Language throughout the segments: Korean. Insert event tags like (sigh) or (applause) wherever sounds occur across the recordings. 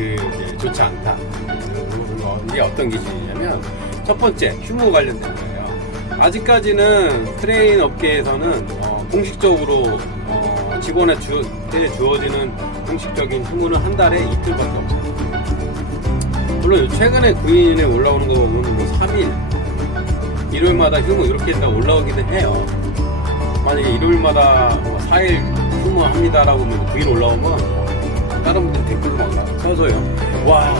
그 이제 좋지 않다. 이게 어떤 기준이냐면 첫 번째 휴무 관련된 거예요. 아직까지는 크레인 업계에서는 어, 공식적으로 어, 직원에 주, 주어지는 공식적인 휴무는 한 달에 이틀밖에 없어요. 물론 최근에 구인에 올라오는 거 보면 뭐 3일, 일요일마다 휴무 이렇게 다 올라오기는 해요. 만약에 일요일마다 뭐 4일 휴무합니다라고 뭐 구인 올라오면 다른 분들 댓글로 막 써줘요. 와,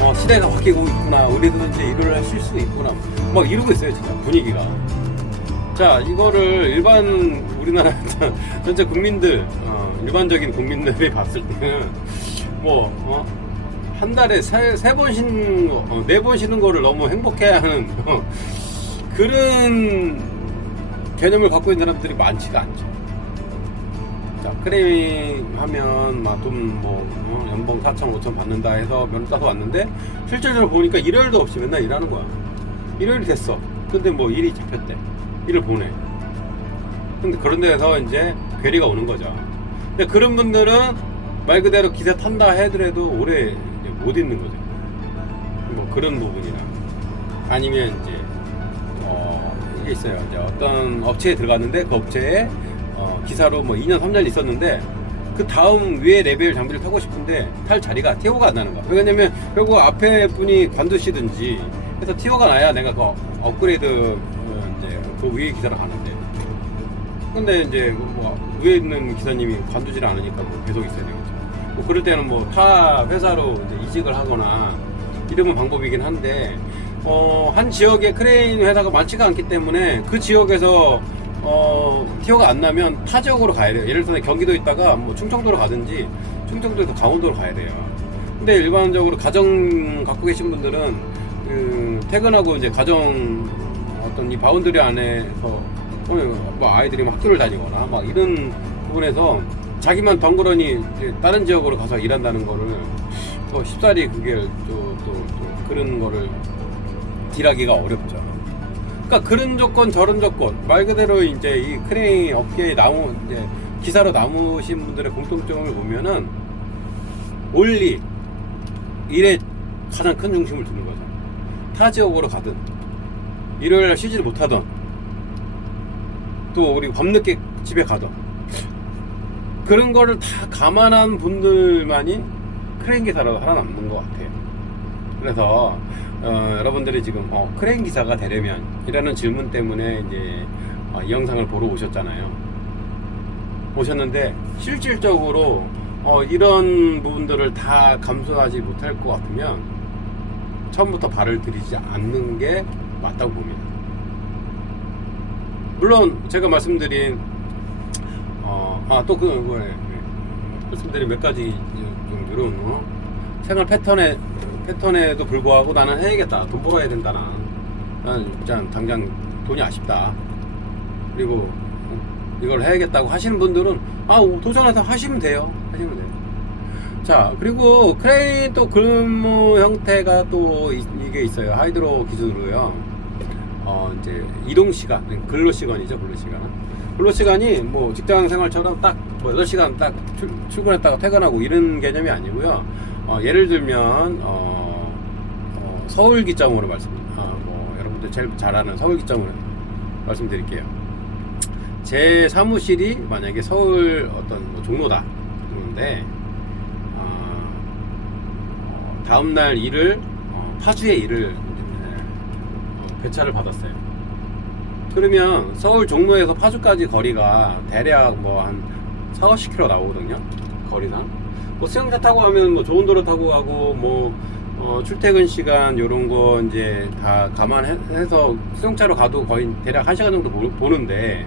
어, 시대가 바뀌고 있구나. 우리도 이제 날쉴수 있구나. 막 이러고 있어요, 진짜 분위기가. 자, 이거를 일반 우리나라 (laughs) 전체 국민들, 어, 일반적인 국민들이 봤을 때는 뭐, 어, 한 달에 세, 쉬는 거, 어, 네번 쉬는 거를 너무 행복해야 하는 어, (laughs) 그런 개념을 갖고 있는 사람들이 많지가 않죠. 자, 크레인 하면 막돈뭐 어, 연봉 4천 5천 받는다 해서 면허 따서 왔는데 실질적으로 보니까 일요일도 없이 맨날 일하는 거야. 일요일이 됐어. 근데 뭐 일이 잡혔대. 일을 보내. 근데 그런 데에서 이제 괴리가 오는 거죠. 근데 그런 분들은 말 그대로 기사 탄다 해더라도 오래 못 있는 거죠. 뭐 그런 부분이나 아니면 이제 어 이게 있어요. 이제 어떤 업체에 들어갔는데 그 업체에 어 기사로 뭐 2년 3년 있었는데 그 다음 위에 레벨 장비를 타고 싶은데 탈 자리가 티오가 안 나는 거야. 왜냐면 결국 앞에 분이 관두시든지 해서 티오가 나야 내가 그 업그레이드 어, 이제 그 위에 기사를 가는데 근데 이제 뭐 위에 있는 기사님이 관두질 않으니까 뭐 계속 있어야 되겠죠. 뭐 그럴 때는 뭐 타 회사로 이제 이직을 하거나 이러면 방법이긴 한데 어, 한 지역에 크레인 회사가 많지가 않기 때문에 그 지역에서 어, 티어가 안 나면 타 지역으로 가야 돼요. 예를 들어서 경기도 있다가 뭐 충청도로 가든지 충청도에서 강원도로 가야 돼요. 근데 일반적으로 가정 갖고 계신 분들은 그 퇴근하고 이제 가정 어떤 이 바운드리 안에서 어, 뭐 아이들이 막 학교를 다니거나 막 이런 부분에서 자기만 덩그러니 다른 지역으로 가서 일한다는 거를 또 쉽사리 그게 또, 또, 또 그런 거를 딜하기가 어렵죠. 그러니까 그런 조건 저런 조건 말 그대로 이제 이 크레인 업계에 나무 이제 기사로 남으신 분들의 공통점을 보면은 올리 일에 가장 큰 중심을 두는 거죠. 타 지역으로 가든 일요일 날 쉬지를 못하던 또 우리 밤늦게 집에 가던 그런 거를 다 감안한 분들만이 크레인 기사로 살아남는 것 같아요. 그래서 어, 여러분들이 지금 어, 크레인 기사가 되려면 이라는 질문 때문에 이제 어, 이 영상을 보러 오셨잖아요. 오셨는데 실질적으로 어, 이런 부분들을 다 감수하지 못할 것 같으면 처음부터 발을 들이지 않는 게 맞다고 봅니다. 물론 제가 말씀드린 어 아또그 뭐, 예, 예. 말씀드린 몇 가지 좀 이런 어? 생활 패턴에 패턴에도 불구하고 나는 해야겠다. 돈 벌어야 된다 난. 난 진짜 당장 돈이 아쉽다. 그리고 이걸 해야겠다고 하시는 분들은 아 도전해서 하시면 돼요. 하시면 돼요. 자 그리고 크레인 또 근무 형태가 또 이, 게 있어요. 하이드로 기준으로요. 어 이제 이동 시간 근로 시간이죠 근로 시간. 근로 시간이 뭐 직장 생활처럼 딱뭐 8시간 딱 출, 출근했다가 퇴근하고 이런 개념이 아니고요 어, 예를 들면 어, 어, 서울 기점으로 말씀 아, 뭐 여러분들 제일 잘 아는 서울 기점으로 말씀드릴게요 제 사무실이 만약에 서울 어떤 뭐 종로다 그런데 어, 어, 다음 날 일을 어, 파주에 일을 어, 배차를 받았어요. 그러면 서울 종로에서 파주까지 거리가 대략 뭐 한 4, 50km 나오거든요. 거리상. 뭐 수영차 타고 가면 뭐 좋은 도로 타고 가고 뭐 어, 출퇴근 시간 요런 거 이제 다 감안해서 수영차로 가도 거의 대략 1시간 정도 보, 보는데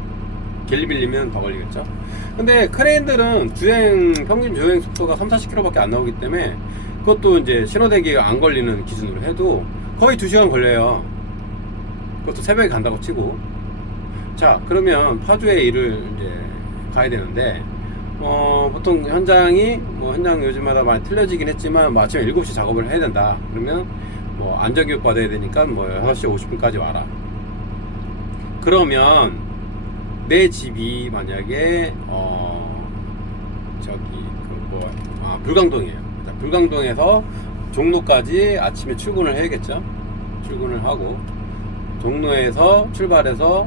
길 빌리면 더 걸리겠죠. 근데 크레인들은 주행 평균 주행 속도가 3, 40km밖에 안 나오기 때문에 그것도 이제 신호대기가 안 걸리는 기준으로 해도 거의 2시간 걸려요. 그것도 새벽에 간다고 치고. 자, 그러면 파주에 일을 이제 가야 되는데 어, 보통 현장이 뭐 현장 요즘마다 많이 틀려지긴 했지만 뭐 아침에 7시 작업을 해야 된다. 그러면 뭐 안전교육 받아야 되니까 뭐 6시 50분까지 와라. 그러면 내 집이 만약에 어 저기 그뭐 아, 불광동이에요. 불광동에서 종로까지 아침에 출근을 해야겠죠. 출근을 하고 종로에서 출발해서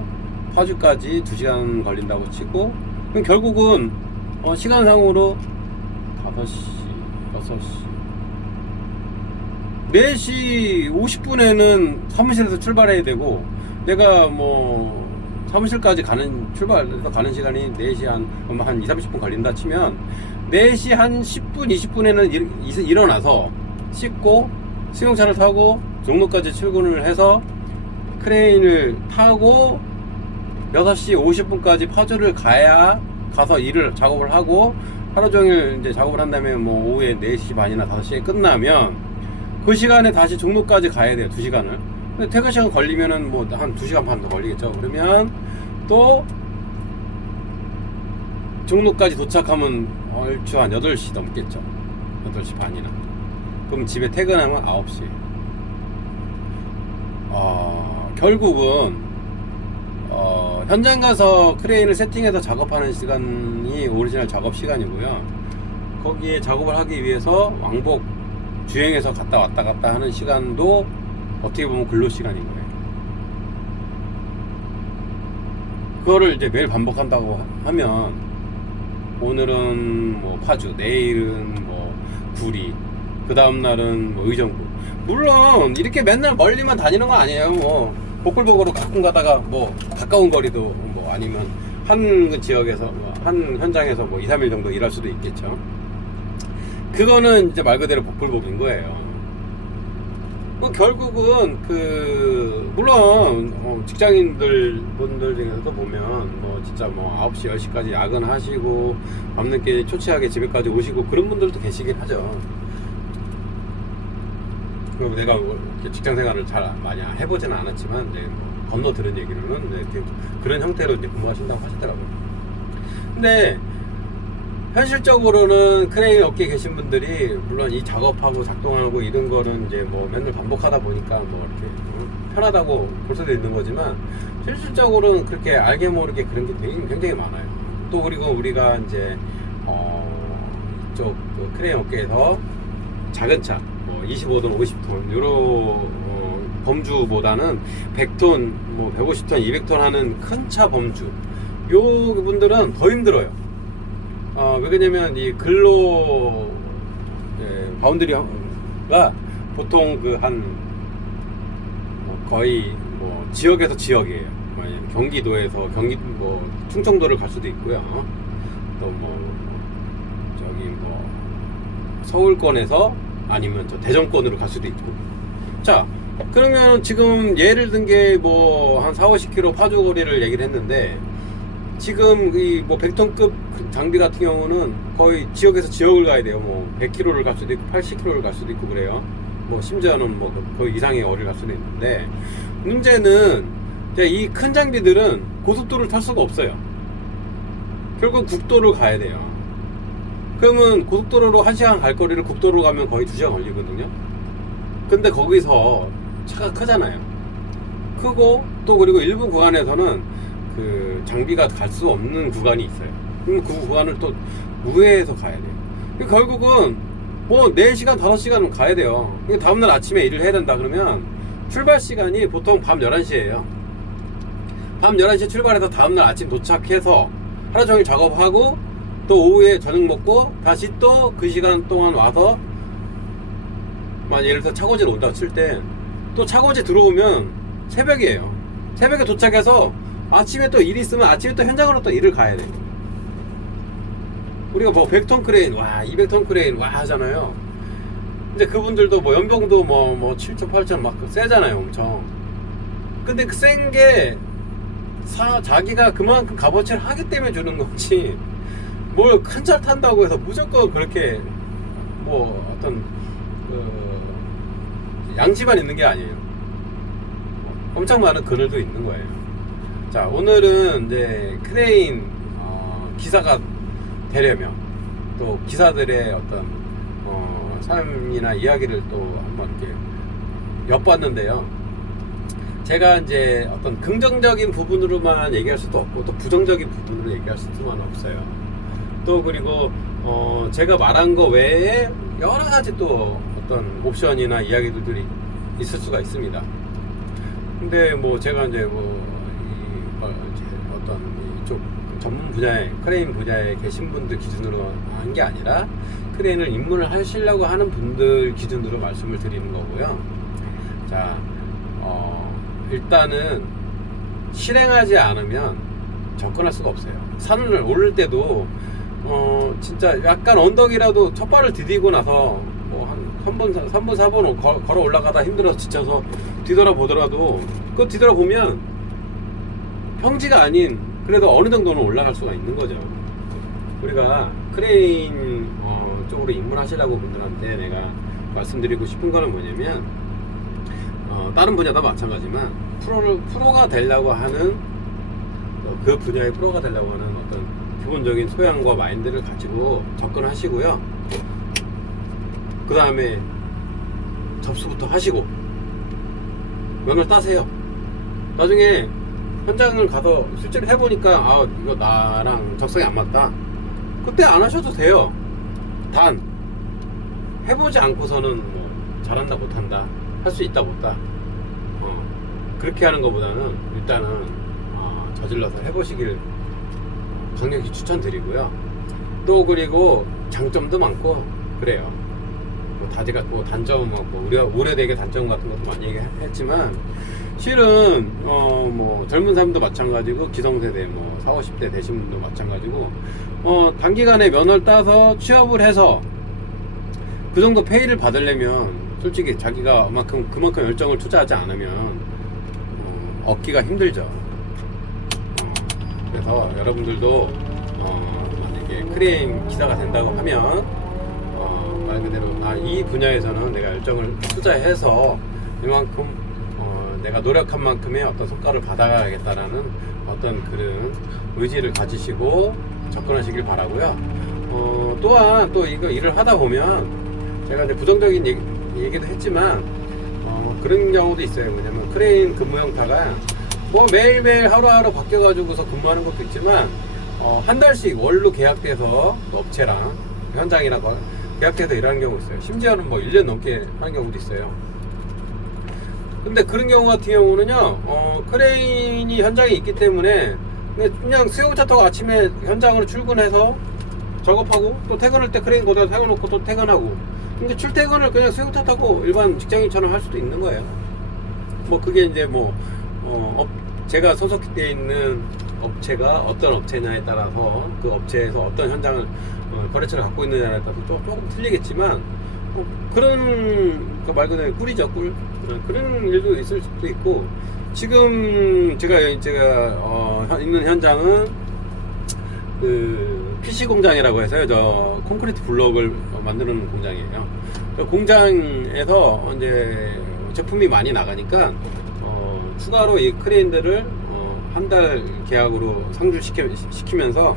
파주까지 2시간 걸린다고 치고 그럼 결국은 어, 시간상으로 5시, 6시. 4시 50분에는 사무실에서 출발해야 되고 내가 뭐 사무실까지 가는 출발해서 가는 시간이 4시 한, 한 2, 30분 걸린다 치면 4시 한 10분, 20분에는 일, 일- 일어나서 씻고 승용차를 타고 종로까지 출근을 해서 크레인을 타고 6시 50분까지 파주를 가야 가서 일을 작업을 하고 하루 종일 이제 작업을 한 다음에 뭐 오후에 4시 반이나 5시에 끝나면 그 시간에 다시 종로까지 가야 돼요. 2시간을. 근데 퇴근 시간 걸리면은 뭐 한 2시간 반 더 걸리겠죠. 그러면 또 종로까지 도착하면 얼추 한 8시 넘겠죠. 8시 반이나. 그럼 집에 퇴근하면 9시. 어, 결국은 어, 현장 가서 크레인을 세팅해서 작업하는 시간이 오리지널 작업 시간이고요. 거기에 작업을 하기 위해서 왕복 주행해서 갔다 왔다 갔다 하는 시간도 어떻게 보면 근로 시간인 거예요. 그거를 이제 매일 반복한다고 하면 오늘은 뭐 파주, 내일은 뭐 구리, 그 다음 날은 뭐 의정부. 물론 이렇게 맨날 멀리만 다니는 거 아니에요. 뭐 복불복으로 가끔 가다가 뭐 가까운 거리도 뭐 아니면 한그 지역에서 뭐한 현장에서 뭐 2, 3일 정도 일할 수도 있겠죠. 그거는 이제 말 그대로 복불복인 거예요. 뭐 결국은 그 물론 어, 직장인들 분들 중에서도 보면 뭐 진짜 뭐 9시 10시까지 야근하시고 밤늦게 초췌하게 집에까지 오시고 그런 분들도 계시긴 하죠. 그리고 내가 뭐 직장 생활을 잘 많이 해보지는 않았지만 이제 뭐 건너 들은 얘기로는 이제 그- 그런 형태로 이제 근무하신다고 하시더라고요. 근데 현실적으로는 크레인 업계에 계신 분들이 물론 이 작업하고 작동하고 이런 거는 이제 뭐 맨날 반복하다 보니까 뭐 이렇게 어, 편하다고 볼 수도 있는 거지만 실질적으로는 그렇게 알게 모르게 그런 게 되게 굉장히 많아요. 또 그리고 우리가 이제 어 이쪽 그 크레인 업계에서 작은 차, 뭐 25톤, 50톤 요런 어, 범주보다는 100톤, 뭐 150톤, 200톤 하는 큰 차 범주 요 분들은 더 힘들어요. 어, 왜냐면 이 근로 예, 바운드리가 보통 그 한 거의 뭐 지역에서 지역이에요. 경기도에서 경기 뭐 충청도를 갈 수도 있고요. 또 뭐 저기 뭐 서울권에서 아니면 저 대전권으로 갈 수도 있고. 자, 그러면 지금 예를 든 게 뭐 한 4, 50km 파주 거리를 얘기를 했는데 지금 이 뭐 100톤급 장비 같은 경우는 거의 지역에서 지역을 가야 돼요. 뭐 100km를 갈 수도 있고 80km를 갈 수도 있고 그래요. 뭐 심지어는 뭐그 이상의 거리를 갈 수도 있는데 문제는 이 큰 장비들은 고속도로를 탈 수가 없어요. 결국 국도를 가야 돼요. 그러면 고속도로로 1시간 갈 거리를 국도로 가면 거의 2시간 걸리거든요. 근데 거기서 차가 크잖아요. 크고 또 그리고 일부 구간에서는 그 장비가 갈 수 없는 구간이 있어요. 그럼 그 구간을 또 우회해서 가야 돼요. 결국은 뭐 4시간, 5시간 가야 돼요. 다음날 아침에 일을 해야 된다 그러면 출발 시간이 보통 밤 11시예요. 밤 11시에 출발해서 다음날 아침 도착해서 하루 종일 작업하고 또 오후에 저녁 먹고 다시 또 그 시간 동안 와서 만 예를 들어 차고지를 온다고 칠때 또 차고지 들어오면 새벽이에요. 새벽에 도착해서 아침에 또일 있으면 아침에 또 현장으로 또 일을 가야 돼요. 우리가 뭐 100톤 크레인, 와, 200톤 크레인, 와 하잖아요. 근데 그분들도 뭐 연봉도 뭐, 뭐 7천, 8천 막 세잖아요, 엄청. 근데 그 센 게 자기가 그만큼 값어치를 하기 때문에 주는 거지. 뭘 큰 차 탄다고 해서 무조건 그렇게 뭐 어떤 그 양지만 있는 게 아니에요. 엄청 많은 그늘도 있는 거예요. 자, 오늘은 이제 크레인 어, 기사가 되려면 또 기사들의 어떤 어, 삶이나 이야기를 또 한번 이렇게 엿봤는데요. 제가 이제 어떤 긍정적인 부분으로만 얘기할 수도 없고 또 부정적인 부분으로 얘기할 수만 없어요. 또 그리고 어, 제가 말한 거 외에 여러 가지 또 어떤 옵션이나 이야기들이 있을 수가 있습니다. 근데 뭐 제가 이제 뭐 이, 어, 이제 어떤 이쪽 전문 분야에 크레인 분야에 계신 분들 기준으로 한 게 아니라 크레인을 입문을 하시려고 하는 분들 기준으로 말씀을 드리는 거고요. 자, 어, 일단은 실행하지 않으면 접근할 수가 없어요. 산을 오를 때도 어 진짜 약간 언덕이라도 첫 발을 디디고 나서 뭐한 3분 3분 4분 걸- 걸어 올라가다 힘들어서 지쳐서 뒤돌아보더라도 그 뒤돌아보면 평지가 아닌 그래도 어느 정도는 올라갈 수가 있는 거죠. 우리가 크레인 어, 쪽으로 입문하시라고 분들한테 내가 말씀드리고 싶은 거는 뭐냐면 어, 다른 분야도 마찬가지지만 프로를 프로가 되려고 하는 어, 그 분야의 프로가 되려고 하는 어떤 기본적인 소양과 마인드를 가지고 접근하시고요. 그 다음에 접수부터 하시고 면을 따세요. 나중에 현장을 가서 실제로 해보니까 아 이거 나랑 적성이 안 맞다. 그때 안 하셔도 돼요. 단 해보지 않고서는 뭐 잘한다 못한다 할 수 있다 못다 어, 그렇게 하는 것보다는 일단은 어, 저질러서 해보시길 강력히 추천드리고요. 또 그리고 장점도 많고 그래요. 뭐 다지 같고 단점 뭐 우리가 오래되게 단점 같은 것도 많이 얘기했지만 실은 어 뭐 젊은 사람도 마찬가지고 기성세대 뭐 40, 50대 되신 분도 마찬가지고 어 단기간에 면허를 따서 취업을 해서 그 정도 페이를 받으려면 솔직히 자기가 그만큼 그만큼 열정을 투자하지 않으면 어, 얻기가 힘들죠. 어, 그래서 여러분들도 어, 만약에 크레인 기사가 된다고 하면 어, 말 그대로 아, 이 분야에서는 내가 열정을 투자해서 이만큼 어, 내가 노력한 만큼의 어떤 성과를 받아가야겠다라는 어떤 그런 의지를 가지시고 접근하시길 바라고요. 어, 또한 또 이거 일을 하다 보면 제가 이제 부정적인 얘기, 얘기도 했지만 어, 그런 경우도 있어요. 뭐냐면 크레인 근무 형태가 뭐 매일매일 하루하루 바뀌어가지고서 근무하는 것도 있지만 어, 한 달씩 월로 계약돼서 또 업체랑 현장이랑 거- 계약돼서 일하는 경우 있어요. 심지어는 뭐 1년 넘게 하는 경우도 있어요. 근데 그런 경우 같은 경우는요, 어, 크레인이 현장에 있기 때문에 그냥- 수용차 타고 아침에 현장으로 출근해서 작업하고 또 퇴근할 때 크레인 거기다 세워놓고 또 퇴근하고 근데 출퇴근을 그냥 수용차 타고 일반 직장인처럼 할 수도 있는 거예요. 뭐 그게 이제 뭐 어, 업, 제가 소속돼 있는 업체가 어떤 업체냐에 따라서 그 업체에서 어떤 현장을 어, 거래처를 갖고 있느냐에 따라서 조, 조금 틀리겠지만 어, 그런 그말 그대로 꿀이죠 꿀 어, 그런 일도 있을 수도 있고 지금 제가 제가 어, 현- 있는 현장은 그 PC 공장이라고 해서요. 저 콘크리트 블록을 만드는 공장이에요. 저 공장에서 이제 제품이 많이 나가니까 어, 추가로 이 크레인들을 어, 한달 계약으로 상주시키면서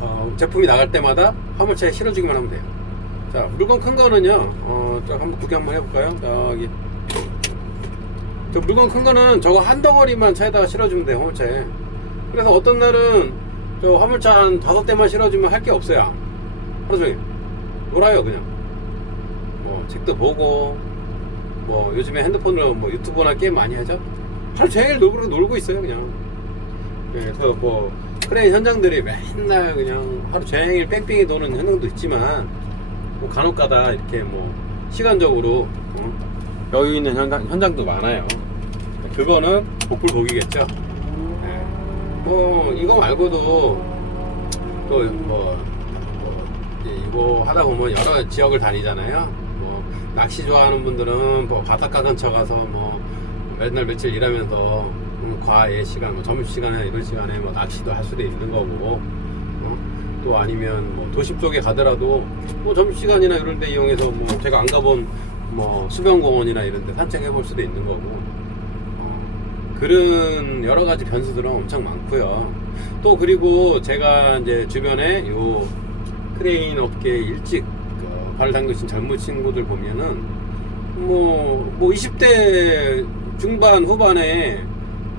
어, 제품이 나갈 때마다 화물차에 실어주기만 하면 돼요. 자 물건 큰 거는요. 어, 저 한번 구경 한번 해볼까요? 저기 저 물건 큰 거는 저거 한 덩어리만 차에다가 실어주면 돼요. 화물차에. 그래서 어떤 날은 저 화물차 한 다섯 대만 실어주면 할 게 없어요. 하루 종일 놀아요 그냥. 뭐 책도 보고 뭐 요즘에 핸드폰으로 뭐 유튜브나 게임 많이 하죠. 하루 종일 놀고 놀고 있어요 그냥. 예, 그래서 뭐 크레인 현장들이 맨날 그냥 하루 종일 뺑뺑이 도는 현장도 있지만 뭐 간혹가다 이렇게 뭐 시간적으로 어, 여유 있는 현장, 현장도 많아요. 그거는 복불복이겠죠. 예. 뭐 이거 말고도 또뭐 뭐 이거 하다 보면 여러 지역을 다니잖아요. 뭐 낚시 좋아하는 분들은 뭐 바닷가 근처 가서 뭐 맨날 며칠 일하면서 음, 과외 시간, 뭐 점심 시간에 이런 시간에 뭐 낚시도 할 수도 있는 거고. 어? 또 아니면 뭐 도심 쪽에 가더라도 뭐 점심 시간이나 이런 데 이용해서 뭐 제가 안 가본 뭐 수변공원이나 이런 데 산책해 볼 수도 있는 거고. 어, 그런 여러 가지 변수들은 엄청 많고요. 또 그리고 제가 이제 주변에 요 크레인 업계 일찍 그 발을 담그신 젊은 친구들 보면은 뭐, 뭐 20대 중반 후반에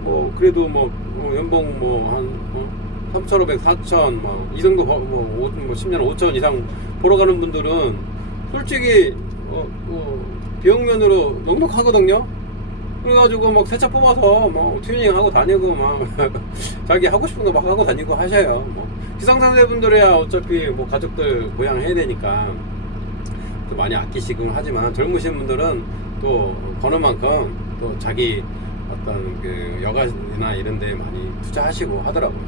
뭐 그래도 뭐 어, 연봉 뭐한 어? 3,500, 4,000, 뭐, 이 정도, 버- 뭐, 오- 뭐 10년 5천 이상 벌어가는 분들은 솔직히, 어, 어, 비용면으로 넉넉하거든요? 그래가지고 막새차 뽑아서 뭐 튜닝 하고 다니고 막 (laughs) 자기 하고 싶은 거 막 하고 다니고 하셔요. 뭐 기상상대 분들이야 어차피 뭐 가족들 고향 해야 되니까 또 많이 아끼시곤 하지만 젊으신 분들은 또 버는 만큼 또 자기 어떤 그 여가나 이런 데 많이 투자하시고 하더라고요.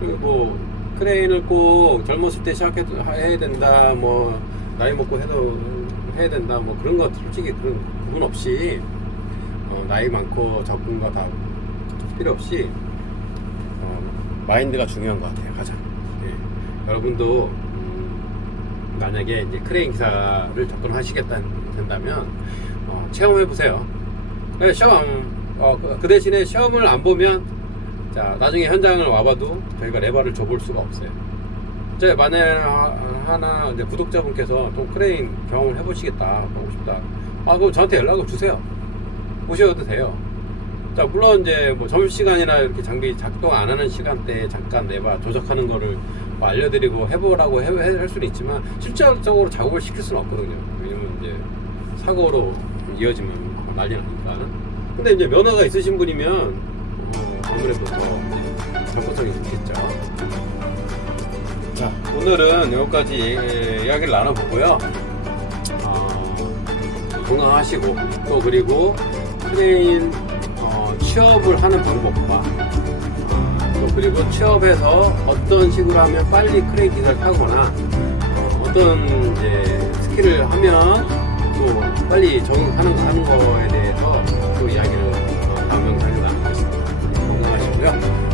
그리고 뭐 크레인을 꼭 젊었을 때 시작해도 해야 된다 뭐 나이 먹고 해도 해야 된다 뭐 그런 거 솔직히 그런 구분 없이 어, 나이 많고 적은 거 다 필요 없이 어, 마인드가 중요한 것 같아요 가장 예. 여러분도 음, 만약에 이제 크레인 기사를 접근하시겠다 된다면 어, 체험해 보세요. 네, 시험 어, 그- 그 대신에 시험을 안 보면 자 나중에 현장을 와봐도 저희가 레버를 줘볼 수가 없어요. 이제 만약에 하- 하나 이제 구독자분께서 또 크레인 경험을 해보시겠다 하고 싶다. 아 그럼 저한테 연락을 주세요. 오셔도 돼요. 자 물론 이제 뭐 점심시간이나 이렇게 장비 작동 안 하는 시간대에 잠깐 내봐 조작하는 거를 뭐 알려드리고 해보라고 해, 해- 할 수는 있지만 실질적으로 작업을 시킬 수는 없거든요. 왜냐면 이제 사고로 이어지면 난리 나니까. 근데 이제 면허가 있으신 분이면 어, 아무래도 더 접근성이 좋겠죠. 자 오늘은 여기까지 예- 이야기를 나눠보고요. 어, 건강하시고 또 그리고 트레인 어, 취업을 하는 방법과 그리고 취업해서 어떤 식으로 하면 빨리 기사를 타거나 어, 어떤 이제 스킬을 하면 또 빨리 적응하는 하는 거에 대해서 또 이야기를 어, 다음 영상에 나누겠습니다. 건강하시고요.